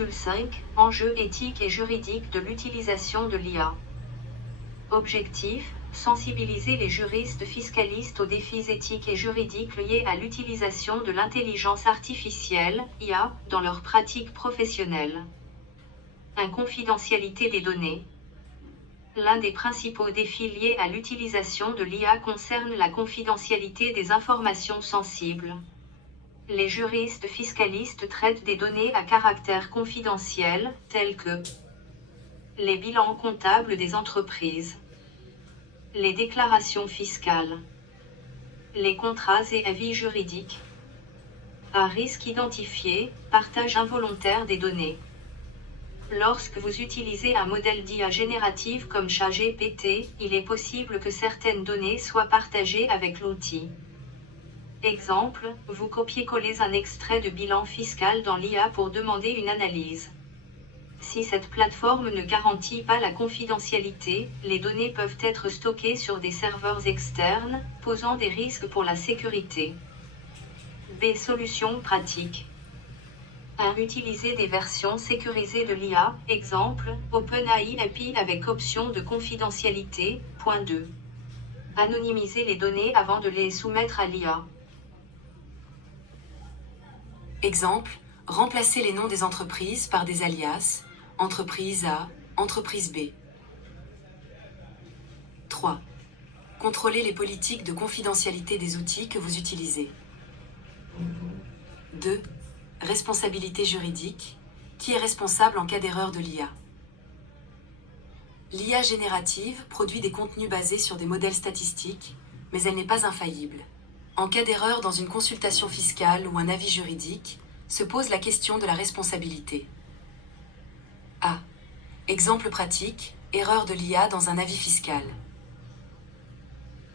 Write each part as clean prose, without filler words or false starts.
Capsule 5, enjeux éthiques et juridiques de l'utilisation de l'IA. Objectif, sensibiliser les juristes fiscalistes aux défis éthiques et juridiques liés à l'utilisation de l'intelligence artificielle, IA, dans leurs pratiques professionnelles. Confidentialité des données. L'un des principaux défis liés à l'utilisation de l'IA concerne la confidentialité des informations sensibles. Les juristes fiscalistes traitent des données à caractère confidentiel, telles que les bilans comptables des entreprises, les déclarations fiscales, les contrats et avis juridiques. À risque identifié, partage involontaire des données. Lorsque vous utilisez un modèle d'IA générative comme ChatGPT, il est possible que certaines données soient partagées avec l'outil. Exemple, vous copiez-collez un extrait de bilan fiscal dans l'IA pour demander une analyse. Si cette plateforme ne garantit pas la confidentialité, les données peuvent être stockées sur des serveurs externes, posant des risques pour la sécurité. B. Solutions pratiques. Utiliser des versions sécurisées de l'IA, exemple, OpenAI API avec option de confidentialité. Point 2. Anonymiser les données avant de les soumettre à l'IA. Exemple, remplacer les noms des entreprises par des alias, entreprise A, entreprise B. 3. Contrôler les politiques de confidentialité des outils que vous utilisez. 2. Responsabilité juridique. Qui est responsable en cas d'erreur de l'IA? L'IA générative produit des contenus basés sur des modèles statistiques, mais elle n'est pas infaillible. En cas d'erreur dans une consultation fiscale ou un avis juridique, se pose la question de la responsabilité. A. Exemple pratique, erreur de l'IA dans un avis fiscal.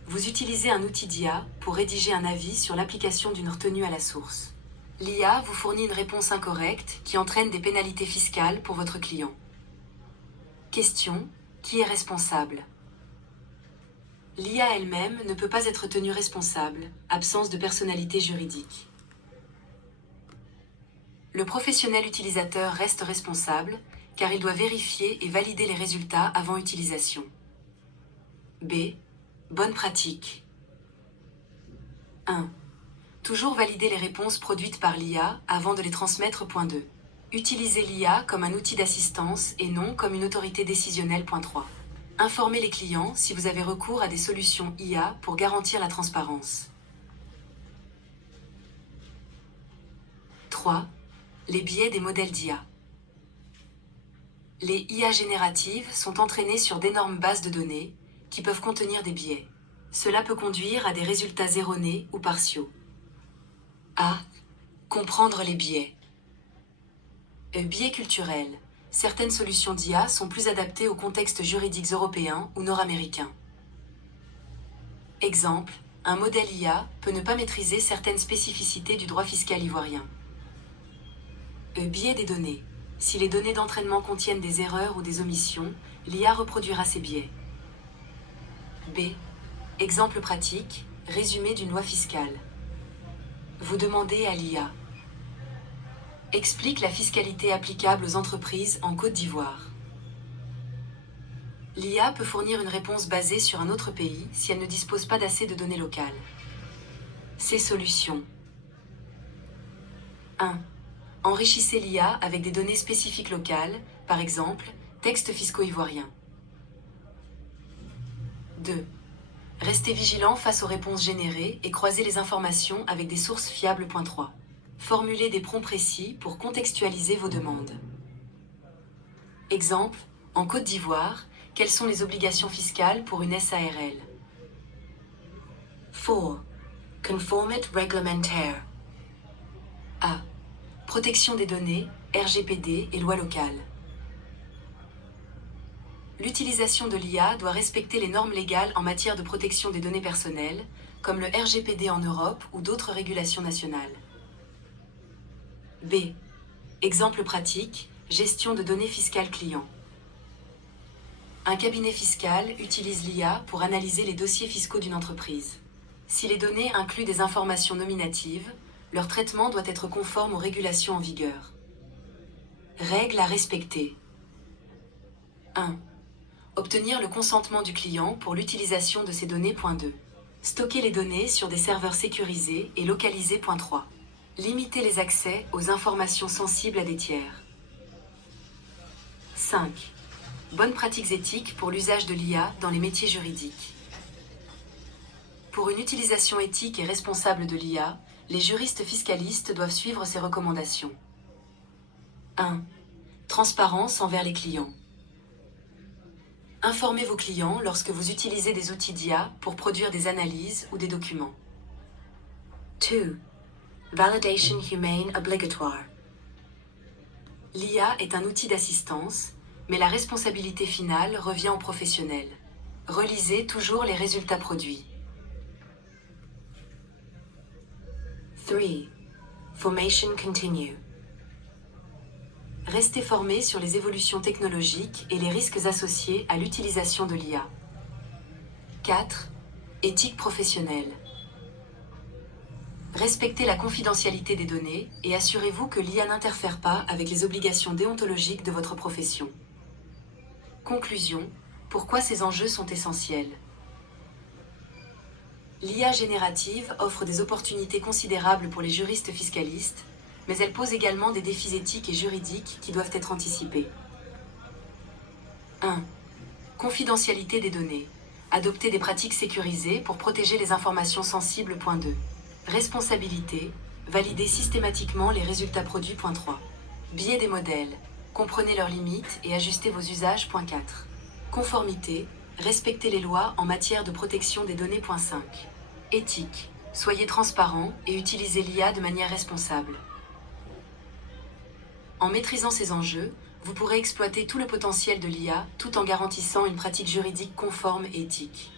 Vous utilisez un outil d'IA pour rédiger un avis sur l'application d'une retenue à la source. L'IA vous fournit une réponse incorrecte qui entraîne des pénalités fiscales pour votre client. Question, qui est responsable? L'IA elle-même ne peut pas être tenue responsable, absence de personnalité juridique. Le professionnel utilisateur reste responsable, car il doit vérifier et valider les résultats avant utilisation. B. Bonne pratique. 1. Toujours valider les réponses produites par l'IA avant de les transmettre. Point 2. Utilisez l'IA comme un outil d'assistance et non comme une autorité décisionnelle. Point 3. Informez les clients si vous avez recours à des solutions IA pour garantir la transparence. 3. Les biais des modèles d'IA. Les IA génératives sont entraînées sur d'énormes bases de données qui peuvent contenir des biais. Cela peut conduire à des résultats erronés ou partiaux. A. Comprendre les biais. Biais culturels. Certaines solutions d'IA sont plus adaptées aux contextes juridiques européens ou nord-américains. Exemple, un modèle IA peut ne pas maîtriser certaines spécificités du droit fiscal ivoirien. Biais des données. Si les données d'entraînement contiennent des erreurs ou des omissions, l'IA reproduira ces biais. B. Exemple pratique, résumé d'une loi fiscale. Vous demandez à l'IA. Explique la fiscalité applicable aux entreprises en Côte d'Ivoire. L'IA peut fournir une réponse basée sur un autre pays si elle ne dispose pas d'assez de données locales. Ces solutions. 1. Enrichissez l'IA avec des données spécifiques locales, par exemple, textes fiscaux ivoiriens. 2. Restez vigilant face aux réponses générées et croisez les informations avec des sources fiables. Point 3. Formulez des prompts précis pour contextualiser vos demandes. Exemple, en Côte d'Ivoire, quelles sont les obligations fiscales pour une SARL? 4. Conformité réglementaire. A. Protection des données, RGPD et lois locales. L'utilisation de l'IA doit respecter les normes légales en matière de protection des données personnelles, comme le RGPD en Europe ou d'autres régulations nationales. B. Exemple pratique, gestion de données fiscales clients. Un cabinet fiscal utilise l'IA pour analyser les dossiers fiscaux d'une entreprise. Si les données incluent des informations nominatives, leur traitement doit être conforme aux régulations en vigueur. Règles à respecter. 1. Obtenir le consentement du client pour l'utilisation de ces données. Point 2. Stocker les données sur des serveurs sécurisés et localisés. Point 3. Limiter les accès aux informations sensibles à des tiers. 5. Bonnes pratiques éthiques pour l'usage de l'IA dans les métiers juridiques. Pour une utilisation éthique et responsable de l'IA, les juristes fiscalistes doivent suivre ces recommandations. 1. Transparence envers les clients. Informez vos clients lorsque vous utilisez des outils d'IA pour produire des analyses ou des documents. 2. Validation humane obligatoire. L'IA est un outil d'assistance, mais la responsabilité finale revient aux professionnels. Relisez toujours les résultats produits. 3. Formation continue. Restez formé sur les évolutions technologiques et les risques associés à l'utilisation de l'IA. 4. Éthique professionnelle. Respectez la confidentialité des données et assurez-vous que l'IA n'interfère pas avec les obligations déontologiques de votre profession. Conclusion. Pourquoi ces enjeux sont essentiels? L'IA générative offre des opportunités considérables pour les juristes fiscalistes, mais elle pose également des défis éthiques et juridiques qui doivent être anticipés. 1. Confidentialité des données. Adopter des pratiques sécurisées pour protéger les informations sensibles. Point 2. Responsabilité. Valider systématiquement les résultats produits. Point 3. Biais des modèles. Comprenez leurs limites et ajustez vos usages. Point 4. Conformité. Respectez les lois en matière de protection des données. Point 5. Éthique. Soyez transparent et utilisez l'IA de manière responsable. En maîtrisant ces enjeux, vous pourrez exploiter tout le potentiel de l'IA tout en garantissant une pratique juridique conforme et éthique.